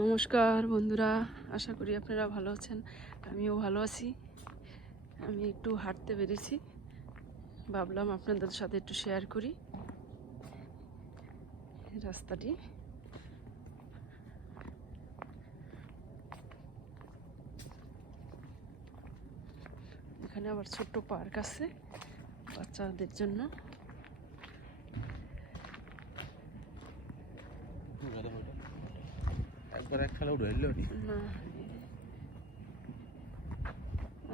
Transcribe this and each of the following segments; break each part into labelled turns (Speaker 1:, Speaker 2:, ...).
Speaker 1: নমস্কার বন্ধুরা, আশা করি আপনারা ভালো আছেন, আমিও ভালো আছি। আমি একটু হাঁটতে বেরিয়েছি, ভাবলাম আপনাদের সাথে একটু শেয়ার করি রাস্তাটি। এখানে আবার ছোট্ট পার্ক আছে বাচ্চাদের জন্য।
Speaker 2: একবার এক খেলা উঠে এলো নি।
Speaker 1: না।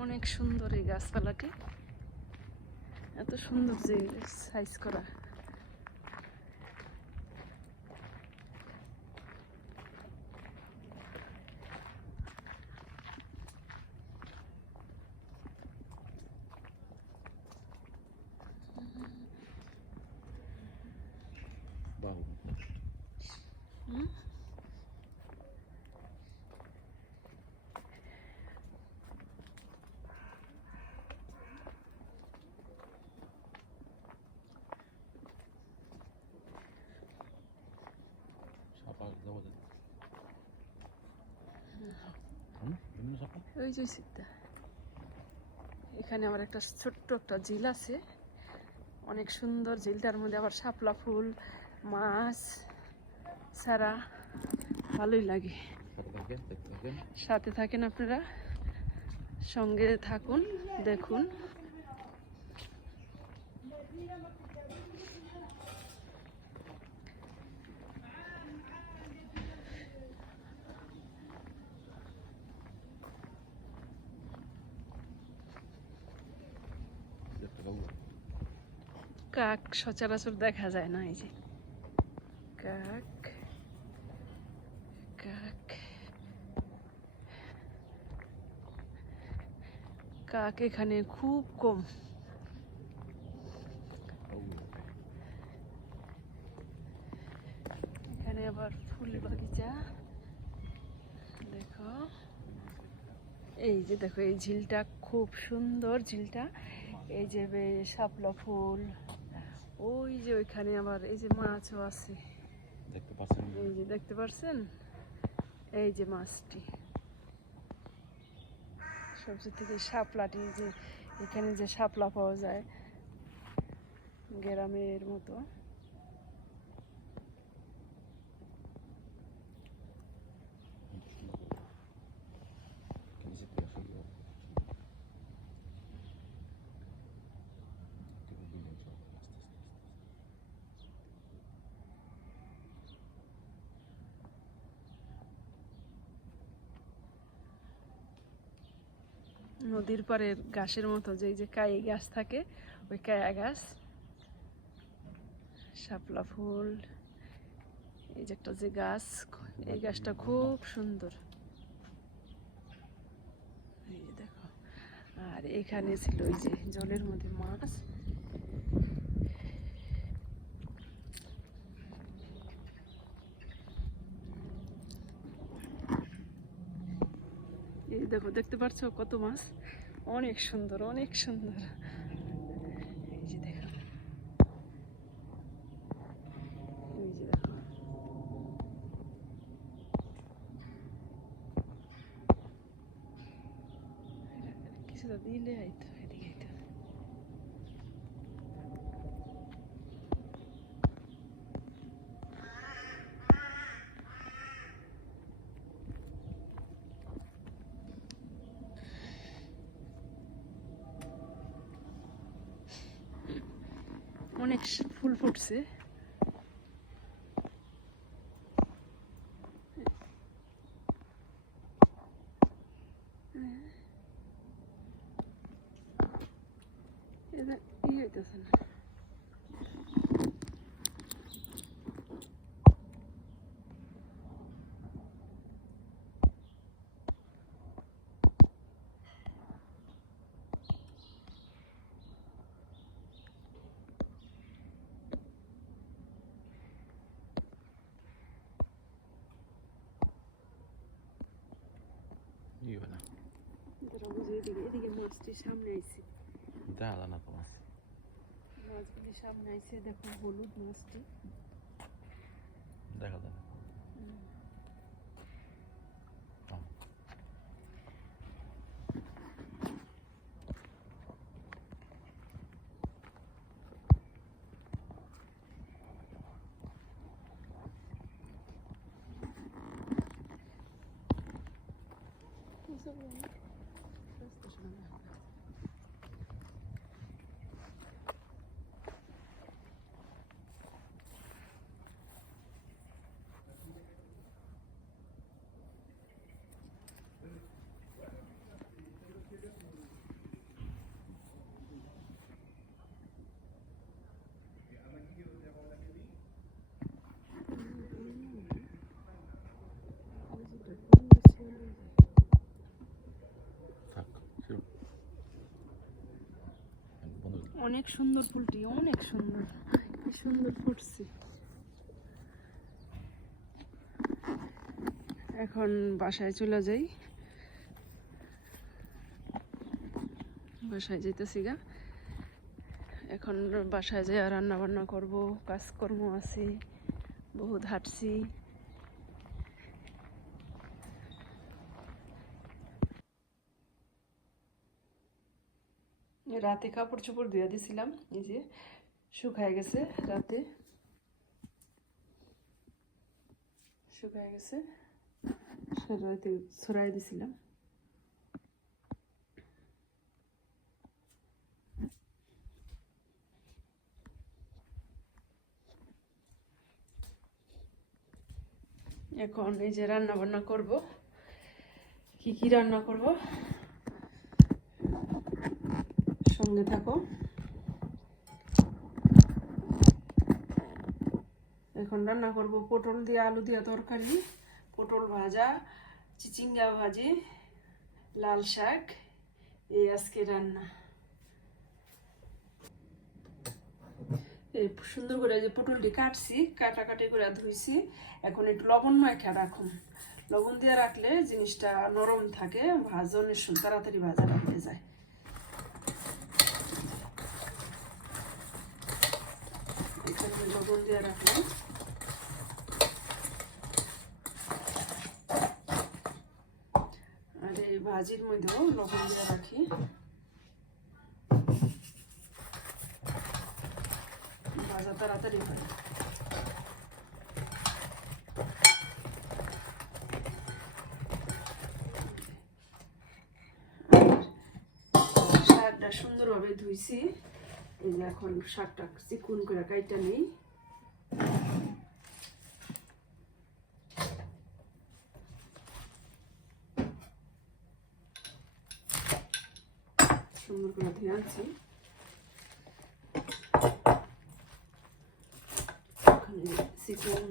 Speaker 1: অনেক সুন্দর এই গাছপালাটি। এত সুন্দর যে সাইজ করা।
Speaker 2: বাহু।
Speaker 1: হুম?
Speaker 2: সাপা যাব হুম বিভিন্ন সাপা
Speaker 1: ওই যে সিদ্ধা এখানে আমার একটা ছোট্ট একটা ঝিল আছে। অনেক সুন্দর ঝিলটার মধ্যে আবার শাপলা ফুল মাছ সারা ভালোই লাগে।
Speaker 2: থাকেন।
Speaker 1: সাথে থাকেন আপনারা সঙ্গে থাকুন দেখুন
Speaker 2: দেখতে পাবো
Speaker 1: কাক সচরাচর দেখা যায় না, এই যে। কাক কাক কাক এখানে খুব কম। এখানে আবার ফুল বাগিচা। দেখো। এই যে দেখো, এই ঝিলটা খুব সুন্দর ঝিলটা। এই যে শাপলা ফুল। ওইখানে আবার এই যে মাছও আছে।
Speaker 2: দেখতে পাচ্ছেন?
Speaker 1: এই যে দেখতে পাচ্ছেন এই যে মাছটি। সবচেয়ে থেকে শাপলাটি যে এখানে যে শাপলা পাওয়া যায় গ্রামের মতো। নদীর পাড়ের গাছের মতো যে যে কায়ে গাছ থাকে, ওই কায়া গাছ শাপলা ফুল, এই যে একটা যে গাছ, এই গাছটা খুব সুন্দর। এই দেখো, আর এখানে ছিল ওই যে জলের মধ্যে মাছ এই দেখো, দেখতে পাচ্ছ কত মাছ? অনেক সুন্দর অনেক সুন্দর। এই যে দেখো। এই যে দেখো। কিছুটা দিলে আইতো। অনেক ফুল ফুটছে এটা ইয়ে হইতেছে না
Speaker 2: ইয়ে না
Speaker 1: এটা বুঝি এদিকে মাছটির সামনে আইছে।
Speaker 2: তো মাছ।
Speaker 1: মাছগুলি সামনে আইছে দেখো হলুদ মাছটি।
Speaker 2: দেখা যায় 这是什么？你好。
Speaker 1: অনেক সুন্দর ফুলটি, অনেক সুন্দর। কি সুন্দর ফুটছে। এখন বাসায় চলে যাই। বাসায় যেতেছি গা। এখন বাসায় যাই রান্না বান্না করব, কাজকর্ম আছে, বহুত হাঁটছি। রাতে কাপড় চোপড় ধুয়ে দিছিলাম, এই যে শুকায় গেছে রাতে। শুকায় গেছে, রাতে ছড়াই দিছিলাম। এখন এই যে রান্না বান্না করব। কি কি রান্না করব? সঙ্গে থাকো। এখন রান্না করব পটল দিয়ে আলু দিয়ে তরকারি, পটল ভাজা, চিচিঙ্গা ভাজি, লাল শাক, এই আজকে রান্না। সুন্দর করে যে পটলটি কাটছি, কাটাকাটি করে ধুইছি, এখন একটু লবণ মাখা রাখুন। লবণ দিয়ে রাখলে জিনিসটা নরম থাকে ভাজনের তাড়াতাড়ি ভাজা রাখতে যায়। এখানে লবণ দিয়ে রাখলাম। আর এই ভাজির মধ্যেও লবণ দিয়ে রাখি। ভাজা তাড়াতাড়ি হয়। শাকটা সুন্দরভাবে ধুইছি। এই এখন শাকটা চিকুন করে কাইটা নেই। সুন্দর করে ধুয়ে আনছি। ওখানে চিকুন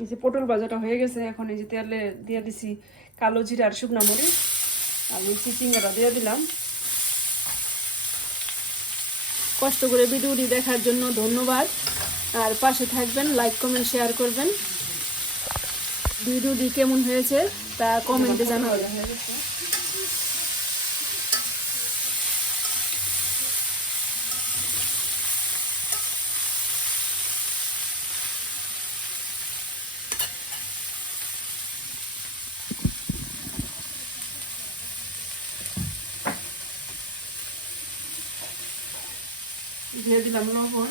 Speaker 1: এই যে পটল ভাজাটা হয়ে গেছে, এখন এই যে তেলে দিয়ে দিছি কালো জিরা আর শুকনা মরিচ। এই চিচিঙ্গাটা দিয়ে দিলাম। কষ্ট করে ভিডিওটি দেখার জন্য ধন্যবাদ। আর পাশে থাকবেন লাইক কমেন্ট শেয়ার করবেন। ভিডিওটি কেমন হয়েছে তা কমেন্টে জানাবেন। দিয়ে দিলাম লবণ।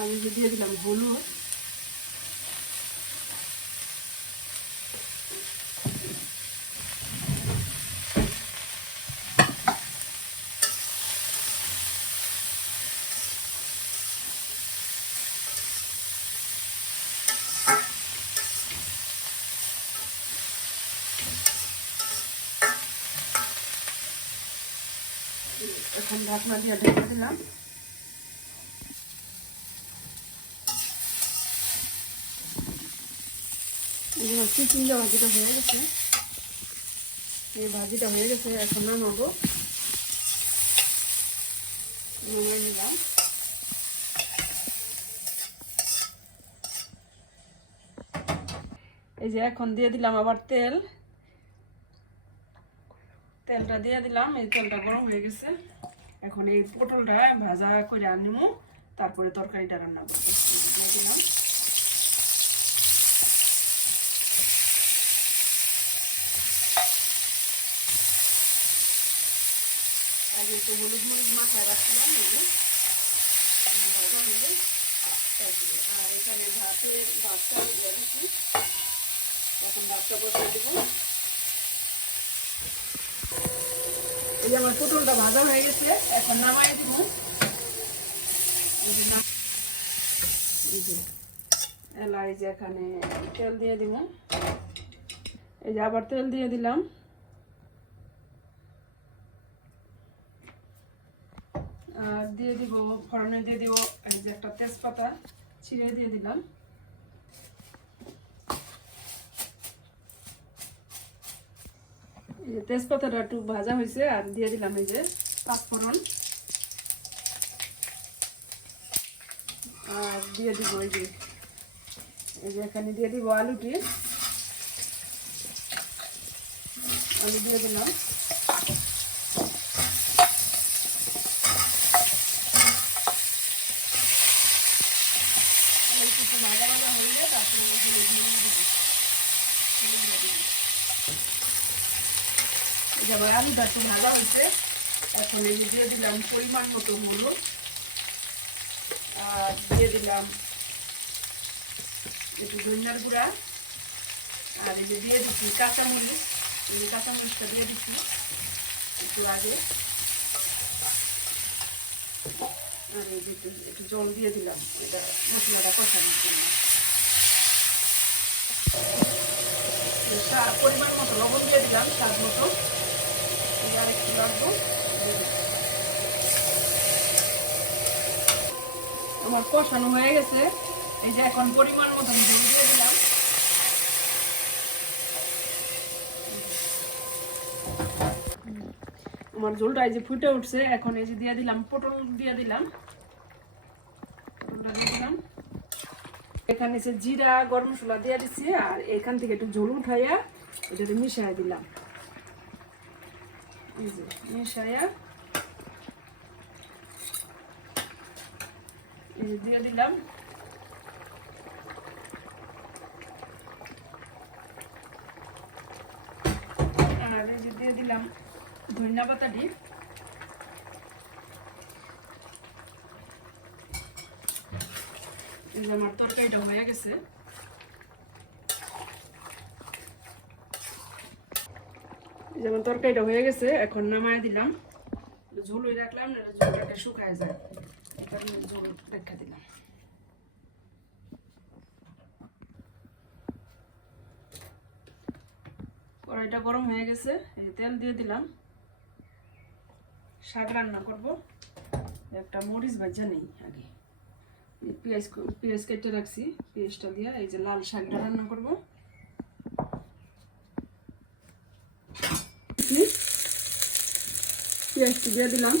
Speaker 1: আমি দিয়ে দিলাম হলুদ। ঢাকনা দিয়ে ঢেকে দিলাম। চিচিঙ্গা ভাজিটা হয়ে গেছে। এই ভাজিটা হয়ে গেছে, এখন নামাবো। নামাই নিলাম। এই যে এখন দিয়ে দিলাম আবার তেল। তেলটা দিয়ে দিলাম, এই তেলটা গরম হয়ে গেছে। এখন এই পটলটা ভাজা করে আনিমু, তারপরে তরকারিটা রান্না করব। আগে একটু হলুদ মরিচ মাখায় রাখছিলাম আর এখানে ভাতের ভাতটা এখন ভাতটা বসিয়ে দেবো এই যে আমার পটলটা ভাজা হয়ে গেছে। এখন নামাই দিব। এলাই যে এখানে তেল দিয়ে দিব। এই যে আবার তেল দিয়ে দিলাম। আর দিয়ে দিব, ফড়নে দিয়ে দিব, এই যে একটা তেজপাতা ছিঁড়ে দিয়ে দিলাম এই যে তেজপাতাটা একটু ভাজা হয়েছে আর দিয়ে দিলাম এই যে পাঁচফোড়ন। আর দিয়ে দিব এই যে এই যে এখানে দিয়ে দিব আলুটি। আলু দিয়ে দিলাম আর একটু একটু ভাজা ভাজা হয়ে তারপরে হলুদ দিয়ে দিব হলুদ দিয়ে দিব। যেমন আলুটা একটু ভাজা হয়েছে। এখন এই দিয়ে দিলাম পরিমাণ মতো হলুদ। আর দিয়ে দিলাম একটু ধনিয়ার গুঁড়া। আর এই যে দিয়ে দিচ্ছি কাঁচামরিচ। এই যে কাঁচামরিচটা দিয়ে দিচ্ছি একটু আগে। আর এই যে একটু জল দিয়ে দিলাম। এটা মশলাটা কষানোর জন্য। পরিমাণ মতো লবণ দিয়ে দিলাম স্বাদ মতো। আমার কষানো হয়ে গেছে। এই যে এখন পরিমাণ মতো ঝোল দিয়ে দিলাম। আমার ঝোলটা এই যে ফুটে উঠছে, এখন এই যে দিয়ে দিলাম, পটল দিয়ে দিলাম। দিয়ে দিলাম। এখানে জিরা, গরম মশলা দিয়ে দিচ্ছি আর এখান থেকে একটু ঝোল উঠাইয়া এটাতে মিশাই দিলাম। মিশাইয়া দিয়ে দিলাম আর এই যে দিয়ে দিলাম ধনিয়া পাতাটি আমার তরকারিটা হয়ে গেছে এই যে আমার তরকারিটা হয়ে গেছে, এখন নামায় দিলাম। ঝোল হয়ে রাখলাম না শুকায় যায়। কারণে ঝোল রেখে দিলাম। কড়াইটা গরম হয়ে গেছে তেল দিয়ে দিলাম। শাক রান্না করব। একটা মরিচ ভাজা নেই আগে। পেঁয়াজ পেঁয়াজ কেটে রাখছি, পেঁয়াজটা দিয়ে এই যে লাল শাকটা রান্না করব। পেঁয়াজটি দিয়ে দিলাম।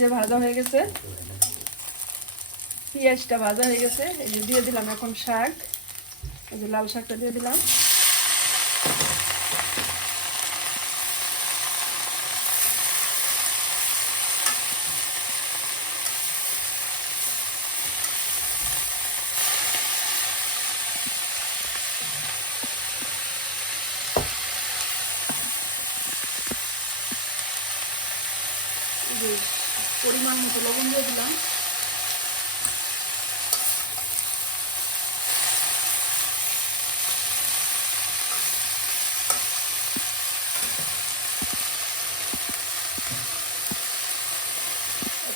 Speaker 1: যে ভাজা হয়ে গেছে পেঁয়াজটা ভাজা হয়ে গেছে এই যে দিয়ে দিলাম এখন শাক এই যে লাল শাকটা দিয়ে দিলাম।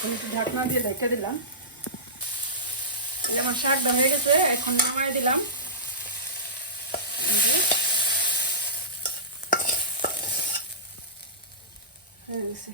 Speaker 1: এখন একটু ঢাকনা দিয়ে ঢেকে দিলাম। আমার শাকটা হয়ে গেছে, এখন নামাই দিলাম। হয়ে গেছে।